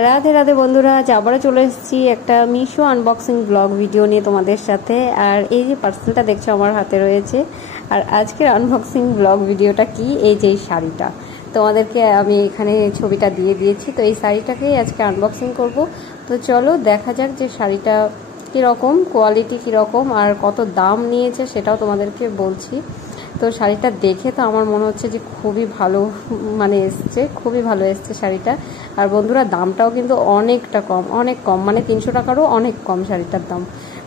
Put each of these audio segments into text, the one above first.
রাধে রাধে বন্ধুরা, আজ আবারও চলে এসেছি একটা মিশো আনবক্সিং ব্লগ ভিডিও নিয়ে তোমাদের সাথে। আর এই যে পার্সেলটা দেখছো আমার হাতে রয়েছে, আর আজকের আনবক্সিং ব্লগ ভিডিওটা কি, এই যে এই শাড়িটা তোমাদেরকে আমি এখানে ছবিটা দিয়ে দিয়েছি। তো এই শাড়িটাকেই আজকে আনবক্সিং করব। তো চলো দেখা যাক যে শাড়িটা কীরকম, কোয়ালিটি কীরকম আর কত দাম নিয়েছে সেটাও তোমাদেরকে বলছি। তো শাড়িটা দেখে তো আমার মনে হচ্ছে যে খুবই ভালো এসছে, খুবই ভালো এসছে শাড়িটা। আর বন্ধুরা দামটাও কিন্তু অনেকটা কম, অনেক কম, 300 টাকারও অনেক কম শাড়িটার দাম।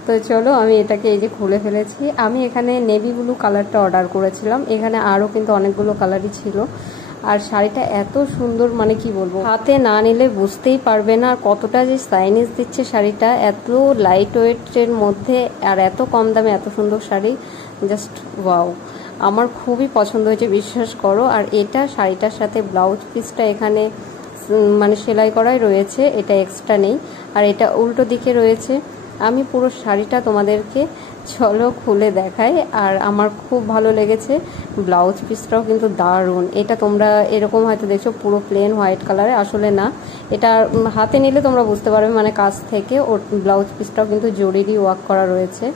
তো চলো আমি এটাকে এই যে খুলে ফেলেছি। আমি এখানে নেভি ব্লু কালারটা অর্ডার করেছিলাম, এখানে আরও কিন্তু অনেকগুলো কালারই ছিল। আর শাড়িটা এত সুন্দর, কি বলবো, হাতে না নিলে বুঝতেই পারবে না কতটা যে সাইনিজ দিচ্ছে শাড়িটা, এত লাইট ওয়েটের মধ্যে আর এত কম দামে এত সুন্দর শাড়ি, জাস্ট ওয়াও। আমার খুবই পছন্দ হয়েছে, বিশ্বাস করো। আর এটা শাড়িটার সাথে ব্লাউজ পিসটা এখানে সেলাই করাই রয়েছে, এটা এক্সট্রা নেই। আর এটা উল্টো দিকে রয়েছে। আমি পুরো শাড়িটা তোমাদেরকে চলো খুলে দেখাই। আর আমার খুব ভালো লেগেছে, ব্লাউজ পিসটাও কিন্তু দারুণ। এটা তোমরা এরকম হয়তো দেখছো পুরো প্লেন হোয়াইট কালারে, আসলে না, এটা হাতে নিলে তোমরা বুঝতে পারবে, কাছ থেকে ওর ব্লাউজ পিসটাও কিন্তু জরিরই ওয়ার্ক করা রয়েছে।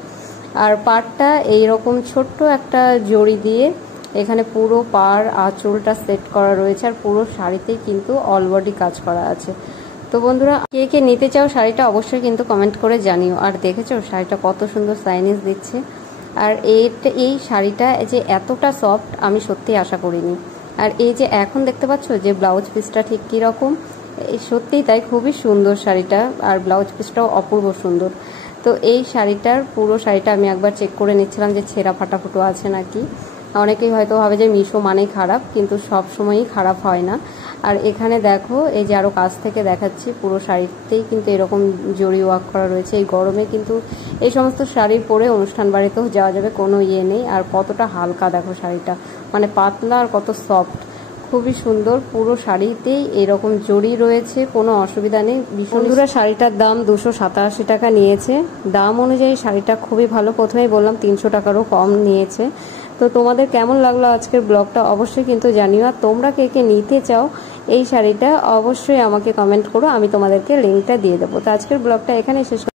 আর পাড়টা এইরকম ছোট্ট একটা জড়ি দিয়ে এখানে পুরো পাড় আঁচলটা সেট করা রয়েছে। আর পুরো শাড়িতেই কিন্তু অল বডি কাজ করা আছে। তো বন্ধুরা, কে কে নিতে চাও শাড়িটা অবশ্যই কিন্তু কমেন্ট করে জানিও। আর দেখেছো শাড়িটা কত সুন্দর সাইনিজ দিচ্ছে। আর এই শাড়িটা যে এতটা সফট আমি সত্যি আশা করিনি। আর এই যে এখন দেখতে পাচ্ছ যে ব্লাউজ পিসটা ঠিক কীরকম, সত্যিই তাই, খুবই সুন্দর শাড়িটা। আর ব্লাউজ পিসটাও অপূর্ব সুন্দর। তো এই শাড়িটার পুরো শাড়িটা আমি একবার চেক করে নিচ্ছিলাম যে ছেঁড়া ফাটা ফুটো আছে নাকি। অনেকেই হয়তো ভাবে যে মিশো মানেই খারাপ, কিন্তু সব সময়ই খারাপ হয় না। আর এখানে দেখো, এই যে আরও কাছ থেকে দেখাচ্ছি, পুরো শাড়িতেই কিন্তু এরকম জরি ওয়ার্ক করা রয়েছে। এই গরমে কিন্তু এই সমস্ত শাড়ি পরে অনুষ্ঠান বাড়িতেও যাওয়া যাবে, কোনো ইয়ে নেই। আর কতটা হালকা দেখো শাড়িটা, পাতলা আর কত সফট, খুবই সুন্দর। পুরো শাড়িতেই এরকম জরি রয়েছে, কোনো অসুবিধা নেই। বন্ধুরা শাড়িটার দাম 287 টাকা নিয়েছে। দাম অনুযায়ী শাড়িটা খুবই ভালো, প্রথমেই বললাম 300 টাকারও কম নিয়েছে। তো তোমাদের কেমন লাগলো আজকের ব্লগটা অবশ্যই কিন্তু জানিও। আর তোমরা কে কে নিতে চাও এই শাড়িটা অবশ্যই আমাকে কমেন্ট করো, আমি তোমাদেরকে লিঙ্কটা দিয়ে দেবো। তো আজকের ব্লগটা এখানে শেষ।